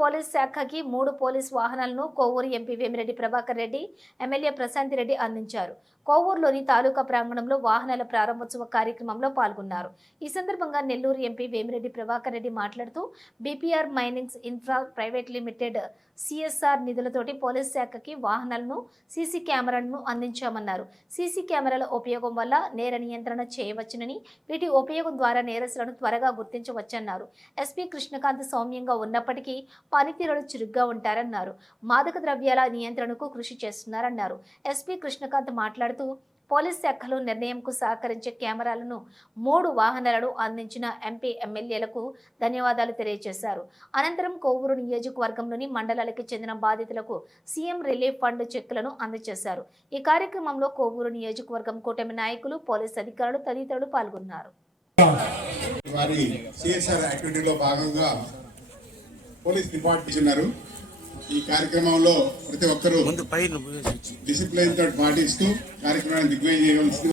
Police శాఖకి 3 police వాహనాలను Kovur MP Vemireddy Prabhakar Reddy, MLA Prashanth Reddy అందించారు. కోవూరులోని తాలూకా ప్రాంగణంలో వాహనాల ప్రారంభోత్సవ కార్యక్రమంలో పాల్గొన్నారు. ఈ సందర్భంగా నెల్లూరు ఎంపీ వేమిరెడ్డి ప్రభాకర్ రెడ్డి మాట్లాడుతూ BPR minings infra private limited CSR నిధులతోటి పోలీస్ శాఖకి వాహనాలను, సీసీ కెమెరాలను అందించామన్నారు. సీసీ కెమెరాల ఉపయోగం వల్ల నేర నియంత్రణ చేయవచ్చునని, వీటి ఉపయోగం ద్వారా నేరస్తులను త్వరగా గుర్తించవచ్చన్నారు. ఎస్పీ కృష్ణకాంత్ సౌమ్యంగా ఉన్నప్పటికీ పనితీరులు చురుగ్గా ఉంటారన్నారు. మాదక ద్రవ్యాల నియంత్రణకు కృషి చేస్తున్నారన్నారు. ఎస్పీ కృష్ణకాంత్ మాట్లాడుతూ పోలీస్ శాఖలో నిర్ణయంకు సహకరించే కెమెరాలను 3 వాహనాలను అందించిన ఎంపీ, ఎమ్మెల్యేలకు ధన్యవాదాలు తెలియజేశారు. అనంతరం కోవూరు నియోజకవర్గంలోని మండలాలకు చెందిన బాధితులకు సీఎం రిలీఫ్ ఫండ్ చెక్కులను అందజేశారు. ఈ కార్యక్రమంలో కోవూరు నియోజకవర్గం కూటమి నాయకులు, పోలీస్ అధికారులు తదితరులు పాల్గొన్నారు. ఈ కార్యక్రమంలో ప్రతి ఒక్కరూ డిసిప్లిన్ తోటి పాటిస్తూ కార్యక్రమాన్ని దిగ్విజయం చేయవలసింది.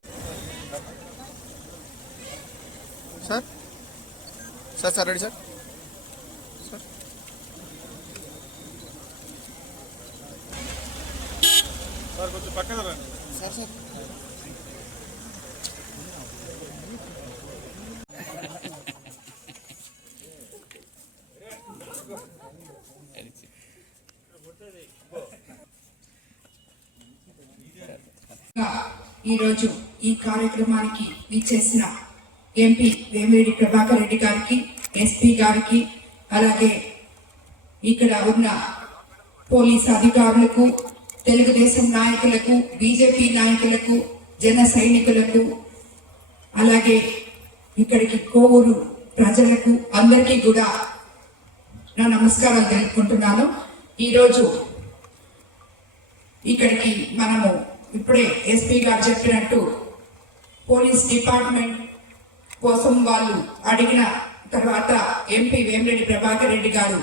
Sir ready sir. కొంచెం పక్కన రండి సార్. ఈరోజు ఈ కార్యక్రమానికి విచ్చేసిన ఎంపీ వేమిరెడ్డి ప్రభాకర్ రెడ్డి గారికి, ఎస్పీ గారికి, అలాగే ఇక్కడ ఉన్న పోలీస్ అధికారులకు, తెలుగుదేశం నాయకులకు, బీజేపీ నాయకులకు, జన సైనికులకు, అలాగే ఇక్కడికి కోవూరు ప్రజలకు అందరికీ కూడా నా నమస్కారాలు తెలుపుకుంటున్నాను. ఈరోజు ఇక్కడికి మనము ఇప్పుడే ఎస్పీ గారు చెప్పినట్టు పోలీస్ డిపార్ట్మెంట్ కోసం వాళ్ళు అడిగిన తర్వాత ఎంపీ వేమిరెడ్డి ప్రభాకర్ రెడ్డి గారు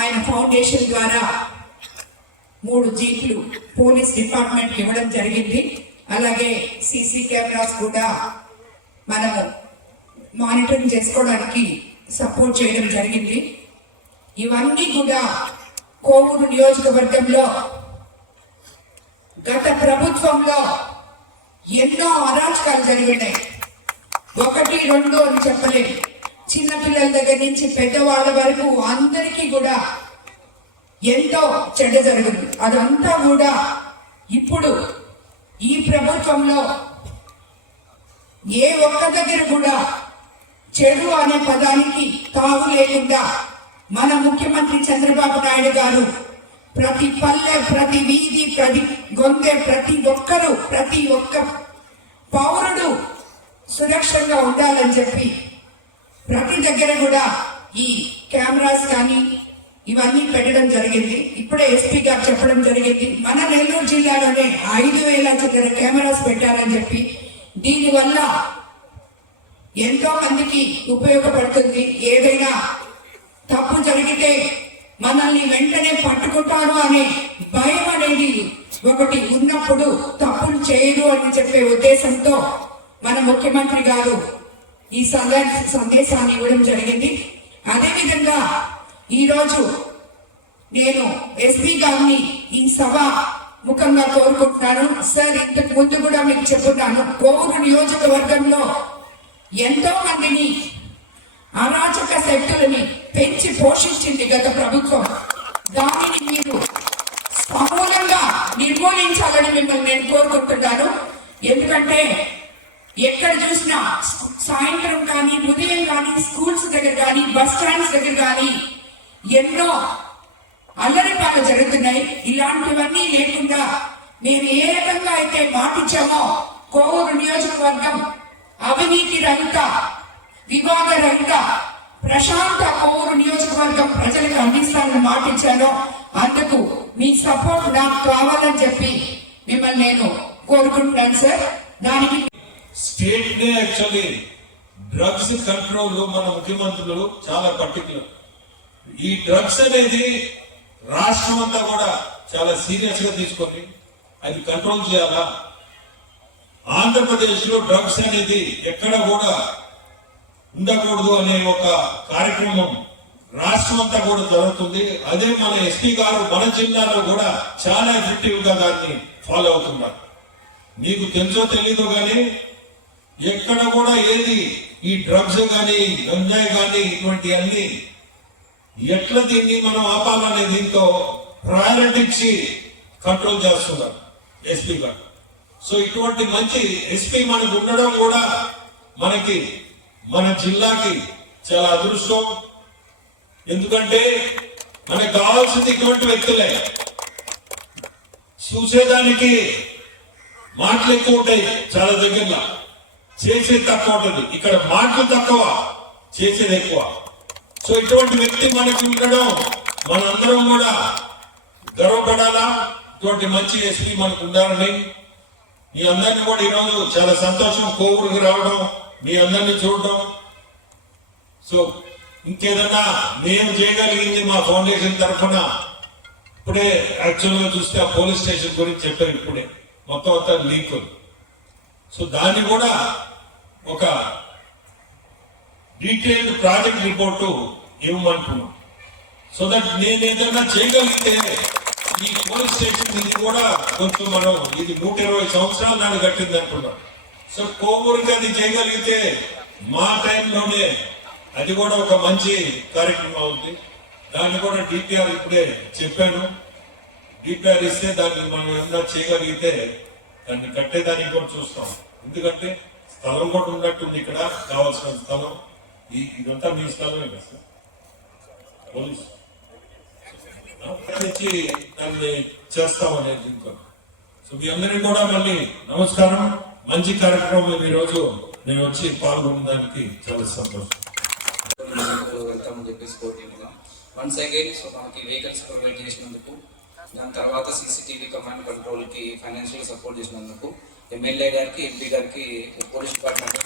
ఆయన ఫౌండేషన్ ద్వారా 3 జీప్లు పోలీస్ డిపార్ట్మెంట్కి ఇవ్వడం జరిగింది. అలాగే సీసీ కెమెరాస్ కూడా మనము మానిటరింగ్ చేసుకోవడానికి సపోర్ట్ చేయడం జరిగింది. ఇవన్నీ కూడా కోవూరు నియోజకవర్గంలో గత ప్రభుత్వంలో ఎన్నో అరాచకాలు జరిగినాయి. 1, 2 అని చెప్పలేదు. చిన్నపిల్లల దగ్గర నుంచి పెద్దవాళ్ళ వరకు అందరికీ కూడా ఎంతో చెడ్డ జరుగుతుంది. అదంతా కూడా ఇప్పుడు ఈ ప్రభుత్వంలో ఏ ఒక్క దగ్గర కూడా చెడు అనే పదానికి తావు లేకుండా మన ముఖ్యమంత్రి చంద్రబాబు నాయుడు గారు ప్రతి పల్లె, ప్రతి వీధి, ప్రతి గొంతె, ప్రతి ఒక్కరూ, ప్రతి ఒక్క పౌరుడు సురక్షంగా ఉండాలని చెప్పి ప్రతి దగ్గర కూడా ఈ కెమెరాస్ కానీ ఇవన్నీ పెట్టడం జరిగింది. ఇప్పుడే ఎస్పీ గారు చెప్పడం జరిగింది, మన నెల్లూరు జిల్లాలోనే 5,000 దగ్గర కెమెరాస్ పెట్టారని చెప్పి. దీనివల్ల ఎంతో మందికి ఉపయోగపడుతుంది. ఏదైనా తప్పు జరిగితే మనల్ని వెంటనే పట్టుకుంటారు అనే భయం అనేది ఒకటి ఉన్నప్పుడు తప్పులు చేయరు అని చెప్పే ఉద్దేశంతో మన ముఖ్యమంత్రి గారు ఈ సందేశాన్ని ఇవ్వడం జరిగింది. అదేవిధంగా ఈరోజు నేను ఎస్పీ గారిని ఈ సభ ముఖంగా కోరుకుంటున్నాను. సార్, ఇంతకు ముందు కూడా మీకు చెప్తున్నాను, కోవూరు నియోజకవర్గంలో ఎంతో మందిని అరాచక శక్తులని పెంచి పోషించింది గత ప్రభుత్వం. దానిని మీరు సమూలంగా నిర్మూలించాలని మిమ్మల్ని నేను కోరుకుంటున్నాను. ఎందుకంటే ఎక్కడ చూసినా సాయంత్రం కానీ, ఉదయం కానీ, స్కూల్స్ దగ్గర కానీ, బస్ స్టాండ్స్ దగ్గర కానీ ఎన్నో అల్లరిపాలు జరుగుతున్నాయి. ఇలాంటివన్నీ లేకుండా మేము ఏ రకంగా అయితే మాటిచ్చామో కోవూరు నియోజకవర్గం అవినీతి రహిత, వివాద రహిత, ప్రశాంత కోవూరు నియోజకవర్గం ప్రజలకు అందిస్తానని మాటిచ్చానో అందుకు మీ సపోర్ట్ నాకు కావాలని చెప్పి మిమ్మల్ని నేను కోరుకుంటున్నాను సార్. దానికి స్టేట్ నే యాక్చువల్లీ డ్రగ్స్ కంట్రోల్ మన ముఖ్యమంత్రులు చాలా పర్టికులర్. ఈ డ్రగ్స్ అనేది రాష్ట్రం అంతా కూడా చాలా సీరియస్ గా తీసుకొని అది కంట్రోల్ చేయాలా. ఆంధ్రప్రదేశ్ లో డ్రగ్స్ అనేది ఎక్కడ కూడా ఉండకూడదు అనే ఒక కార్యక్రమం రాష్ట్రం అంతా కూడా జరుగుతుంది. అదే మన ఎస్పీ గారు మన జిల్లాలో కూడా చాలా ఎఫెక్టివ్ గా దాన్ని ఫాలో అవుతున్నారు. మీకు తెలుసో తెలీదో గానీ ఎక్కడ కూడా ఏది ఈ డ్రగ్స్ కానీ గంజాయి కానీ ఇటువంటి అన్ని ఎట్లా దీన్ని మనం ఆపాలనే దీంతో ప్రయారిటీ ఇచ్చి కంట్రోల్ చేస్తున్నారు ఎస్పీ గారు. సో ఇటువంటి మంచి ఎస్పీ మనకు ఉండడం కూడా మనకి మన జిల్లాకి చాలా అదృష్టం. ఎందుకంటే మనకు కావాల్సింది ఇటువంటి వ్యక్తులే. చూసేదానికి మాటలు ఎక్కువ ఉంటాయి చాలా దగ్గరలో, చేసేది తక్కువ ఉంటుంది. ఇక్కడ మాటలు తక్కువ, చేసేది ఎక్కువ. సో ఇటువంటి వ్యక్తి మనకి ఉండడం మనందరం కూడా గర్వపడాలా. ఇటువంటి మంచి ఎస్పీ మనకు ఉండాలని మీ అందరినీ కూడా ఈరోజు చాలా సంతోషం కోవూరుకు రావడం, మీ అందరినీ చూడడం. సో ఇంకేదన్నా మేము చేయగలిగింది మా ఫౌండేషన్ తరఫున ఇప్పుడే యాక్చువల్ గా చూస్తే ఆ పోలీస్ స్టేషన్ గురించి చెప్పారు. ఇప్పుడే మొత్తం అంతా లీక్. సో దాన్ని కూడా ఒక డీటెయిల్డ్ ప్రాజెక్ట్ రిపోర్టు ఇవ్వమంటున్నాం. సో దట్ నేను ఏదైనా చేయగలిగితే ఈ పోలీస్ స్టేషన్ ఇది కూడా కొంచెం మనం ఇది 120 సంవత్సరాల నాడు కట్టింది అంటున్నాం. సో కోవూరుకి అది చేయగలిగితే మా టైంలోనే అది కూడా ఒక మంచి కార్యక్రమం అవుతుంది. దాన్ని కూడా డిపిఆర్ ఇప్పుడే చెప్పాను. డిపిఆర్ ఇస్తే దాన్ని మనం ఏమన్నా చేయగలిగితే దాన్ని కట్టేదానికి కూడా చూస్తాం. ఎందుకంటే స్థలం కూడా ఉన్నట్టుంది ఇక్కడ, కావాల్సిన స్థలం. ఇదంతా మీ స్థలమే కదా సార్, పోలీసు నుంచి దాన్ని చేస్తామనేది. ఇంకా సో మీ అందరికీ కూడా మళ్ళీ నమస్కారం. మంచి కార్యక్రమం ఈరోజు నేను వచ్చి పాల్గొనడానికి చాలా సంతోషం. వెళ్తామని చెప్పేసి కోరుకుంటున్నాం. వన్స్ అగైన్ సో మనకి వెహికల్స్ ప్రొవైడ్ చేసినందుకు, దాని తర్వాత సీసీటీవీ కమాండ్ కంట్రోల్ కి ఫైనాన్షియల్ సపోర్ట్ చేసినందుకు ఎమ్మెల్యే గారికి, ఎంపీ గారికి, పోలీస్ డిపార్ట్మెంట్